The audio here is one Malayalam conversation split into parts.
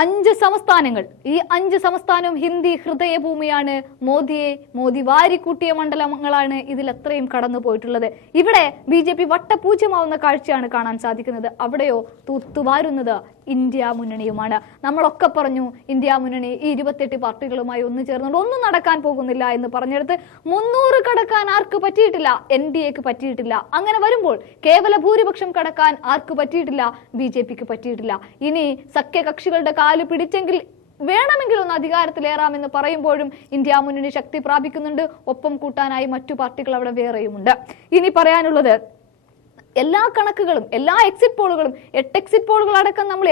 5 സംസ്ഥാനങ്ങൾ. ഈ 5 സംസ്ഥാനവും ഹിന്ദി ഹൃദയഭൂമിയാണ്. മോദി വാരിക്കൂട്ടിയ മണ്ഡലങ്ങളാണ് ഇതിൽ എത്രയും കടന്നു പോയിട്ടുള്ളത്. ഇവിടെ BJP വട്ടപൂജ്യമാവുന്ന കാഴ്ചയാണ് കാണാൻ സാധിക്കുന്നത്. അവിടെയോ തൂത്തുവാരുന്നത് ഇന്ത്യ മുന്നണിയുമാണ്. നമ്മളൊക്കെ പറഞ്ഞു ഇന്ത്യ മുന്നണി ഈ 28 പാർട്ടികളുമായി ഒന്നു ചേർന്നുകൊണ്ട് ഒന്നും നടക്കാൻ പോകുന്നില്ല എന്ന് പറഞ്ഞെടുത്ത് 300 കടക്കാൻ ആർക്ക് പറ്റിയിട്ടില്ല? NDAക്ക് പറ്റിയിട്ടില്ല. അങ്ങനെ വരുമ്പോൾ കേവല ഭൂരിപക്ഷം കടക്കാൻ ആർക്ക് പറ്റിയിട്ടില്ല? BJPക്ക് പറ്റിയിട്ടില്ല. ഇനി സഖ്യകക്ഷികളുടെ കാല് പിടിച്ചെങ്കിൽ വേണമെങ്കിൽ ഒന്ന് അധികാരത്തിലേറാമെന്ന് പറയുമ്പോഴും ഇന്ത്യ മുന്നണി ശക്തി പ്രാപിക്കുന്നുണ്ട്. ഒപ്പം കൂട്ടാനായി മറ്റു പാർട്ടികൾ അവിടെ വേറെയുമുണ്ട്. ഇനി പറയാനുള്ളത് എല്ലാ കണക്കുകളും, എല്ലാ എക്സിറ്റ് പോളുകളും, 8 എക്സിറ്റ് പോളുകൾ അടക്കം നമ്മൾ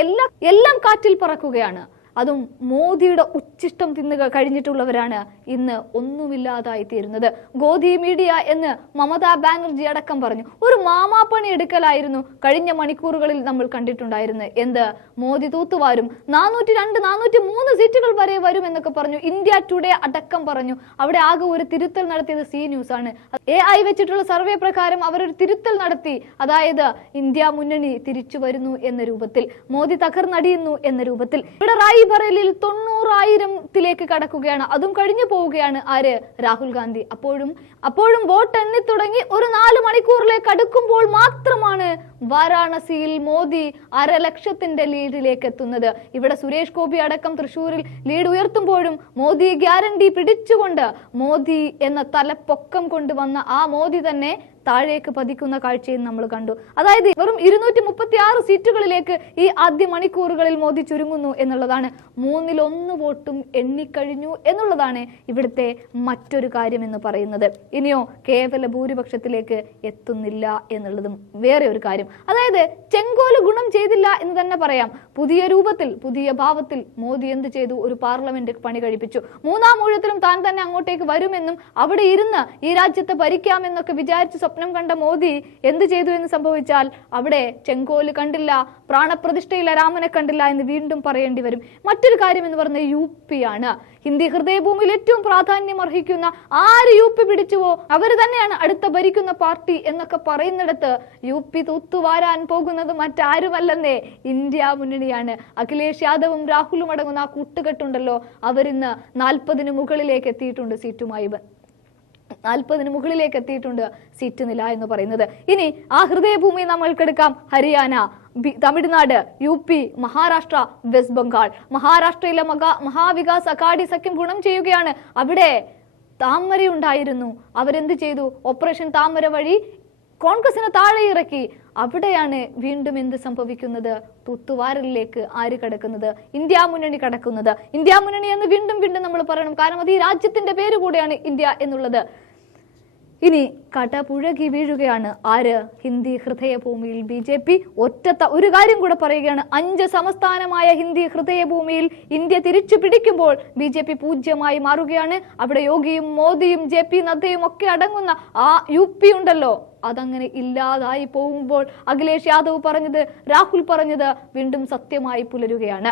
എല്ലാം കാറ്റിൽ പറക്കുകയാണ്. അതും മോദിയുടെ ഉച്ചിഷ്ടം തിന്നുക കഴിഞ്ഞിട്ടുള്ളവരാണ് ഇന്ന് ഒന്നുമില്ലാതായി തീരുന്നത്. ഗോദി മീഡിയ എന്ന് മമതാ ബാനർജി അടക്കം പറഞ്ഞു. ഒരു മാമാപ്പണി എടുക്കലായിരുന്നു കഴിഞ്ഞ മണിക്കൂറുകളിൽ നമ്മൾ കണ്ടിട്ടുണ്ടായിരുന്നത്. എന്ത്? മോദി തൂത്തുവാരും 402, 403 സീറ്റുകൾ വരെ വരും എന്നൊക്കെ പറഞ്ഞു. ഇന്ത്യ ടുഡേ അടക്കം പറഞ്ഞു. അവിടെ ആകെ ഒരു തിരുത്തൽ നടത്തിയത് സി ന്യൂസ് ആണ്. AI വെച്ചിട്ടുള്ള സർവേ പ്രകാരം അവരൊരു തിരുത്തൽ നടത്തി. അതായത് ഇന്ത്യ മുന്നണി തിരിച്ചു വരുന്നു എന്ന രൂപത്തിൽ, മോദി തകർന്നടിയുന്നു എന്ന രൂപത്തിൽ. ഇവിടെ റായ്ബറേലിയിൽ 90,000-ത്തിലേക്ക് കടക്കുകയാണ്. അതും കഴിഞ്ഞു പോവുകയാണ് ആര്? രാഹുൽ ഗാന്ധി. അപ്പോഴും വോട്ട് എണ്ണി തുടങ്ങി ഒരു 4 മണിക്കൂറിലേക്ക് അടുക്കുമ്പോൾ മാത്രമാണ് വാരാണസിയിൽ മോദി 1,00,000-ന്റെ ലീഡിലേക്ക് എത്തുന്നത്. ഇവിടെ സുരേഷ് ഗോപി അടക്കം തൃശൂരിൽ ലീഡ് ഉയർത്തുമ്പോഴും മോദി ഗ്യാരണ്ടി പിടിച്ചുകൊണ്ട് മോദി എന്ന തലപ്പൊക്കം കൊണ്ടുവന്ന ആ മോദി തന്നെ താഴേക്ക് പതിക്കുന്ന കാഴ്ചയും നമ്മൾ കണ്ടു. അതായത് വെറും 236 സീറ്റുകളിലേക്ക് ഈ ആദ്യ മണിക്കൂറുകളിൽ മോദി ചുരുങ്ങുന്നു എന്നുള്ളതാണ്. 1/3 വോട്ടും എണ്ണിക്കഴിഞ്ഞു എന്നുള്ളതാണ് ഇവിടുത്തെ മറ്റൊരു കാര്യം എന്ന് പറയുന്നത്. ഇനിയോ കേവല ഭൂരിപക്ഷത്തിലേക്ക് എത്തുന്നില്ല എന്നുള്ളതും വേറെ ഒരു കാര്യം. അതായത് ചെങ്കോല് ഗുണം ചെയ്തില്ല എന്ന് തന്നെ പറയാം. പുതിയ രൂപത്തിൽ, പുതിയ ഭാവത്തിൽ മോദി എന്ത് ചെയ്തു? ഒരു പാർലമെന്റ് പണി കഴിപ്പിച്ചു. 3-ാം ഊഴത്തിലും താൻ തന്നെ അങ്ങോട്ടേക്ക് വരുമെന്നും അവിടെ ഇരുന്ന് ഈ രാജ്യത്തെ ഭരിക്കാമെന്നൊക്കെ വിചാരിച്ച് സ്വപ്നം കണ്ട മോദി എന്ത് ചെയ്തു എന്ന് സംഭവിച്ചാൽ അവിടെ ചെങ്കോല് കണ്ടില്ല, പ്രാണപ്രതിഷ്ഠയില്ല, രാമനെ കണ്ടില്ല എന്ന് വീണ്ടും പറയേണ്ടി വരും. മറ്റൊരു കാര്യം എന്ന് പറയുന്നത് UP ആണ്. ഹിന്ദി ഹൃദയഭൂമിയിൽ ഏറ്റവും പ്രാധാന്യം അർഹിക്കുന്ന ആര് UP പിടിച്ചുവോ അവർ തന്നെയാണ് അടുത്ത ഭരിക്കുന്ന പാർട്ടി എന്നൊക്കെ പറയുന്നിടത്ത് UP തൂത്തുവാരാൻ പോകുന്നത് മറ്റാരുമല്ലെന്നേ ഇന്ത്യ മുന്നണിയാണ്. അഖിലേഷ് യാദവും രാഹുലും അടങ്ങുന്ന ആ കൂട്ടുകെട്ടുണ്ടല്ലോ, അവരിന്ന് 40-ന് മുകളിലേക്ക് എത്തിയിട്ടുണ്ട്. 40-ന് മുകളിലേക്ക് എത്തിയിട്ടുണ്ട് സീറ്റ് നില എന്ന് പറയുന്നത്. ഇനി ആ ഹൃദയഭൂമി നമ്മൾക്കെടുക്കാം. ഹരിയാന, തമിഴ്നാട്, UP, മഹാരാഷ്ട്ര, വെസ്റ്റ് ബംഗാൾ. മഹാരാഷ്ട്രയിലെ മഹാവികാസ് അഘാടി സഖ്യം ഗുണം ചെയ്യുകയാണ്. അവിടെ താമര ഉണ്ടായിരുന്നു. അവരെന്ത് ചെയ്തു? ഓപ്പറേഷൻ താമര വഴി കോൺഗ്രസിനെ താഴെ ഇറക്കി. അവിടെയാണ് വീണ്ടും എന്ത് സംഭവിക്കുന്നത്? തൂത്തുവാരലിലേക്ക് ആര് കടക്കുന്നത്? ഇന്ത്യ മുന്നണി കടക്കുന്നത്. ഇന്ത്യ മുന്നണി എന്ന് വീണ്ടും നമ്മൾ പറയണം. കാരണം അത് ഈ രാജ്യത്തിന്റെ പേര് കൂടെയാണ് ഇന്ത്യ എന്നുള്ളത്. ഇനി കടപുഴകി വീഴുകയാണ് ആര്? ഹിന്ദി ഹൃദയഭൂമിയിൽ BJP. ഒരു കാര്യം കൂടെ പറയുകയാണ്. 5 സംസ്ഥാനമായ ഹിന്ദി ഹൃദയഭൂമിയിൽ ഇന്ത്യ തിരിച്ചു പിടിക്കുമ്പോൾ BJP പൂജ്യമായി മാറുകയാണ്. അവിടെ യോഗിയും മോദിയും JP നദ്ദയും ഒക്കെ അടങ്ങുന്ന ആ UP ഉണ്ടല്ലോ, അതങ്ങനെ ഇല്ലാതായി പോകുമ്പോൾ അഖിലേഷ് യാദവ് പറഞ്ഞത്, രാഹുൽ പറഞ്ഞത് വീണ്ടും സത്യമായി പുലരുകയാണ്.